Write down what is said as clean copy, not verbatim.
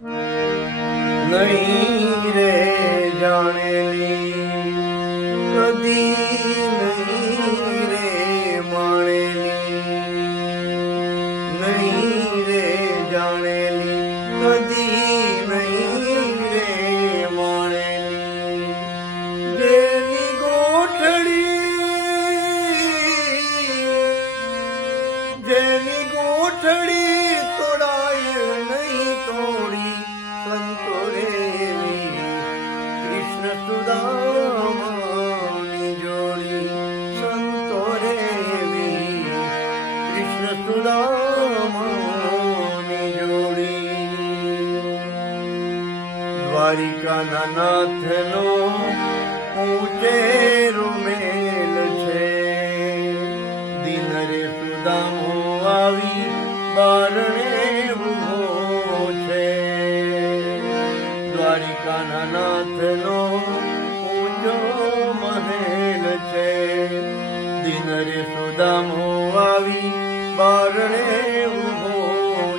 નહીં રે જાણેલી કદી નહીં રે માણેલી, નહીં રે જાણેલી કદી નહીં રે માણેલી, જેની ગોઠડી તોડાય નહીં તોડી સંતો રેવી કૃષ્ણ સુદામાની જોડી, સંતો રેવી કૃષ્ણ સુદામાની જોડી. દ્વારિકાના નાથનો ઊંચેરો મેલ છે, દિન રે સુદામો આવી બારણે ઊભો છે. દ્વારિકાના નાથનો ઊંચો મહેલ છે, દિન રે સુદામો આવી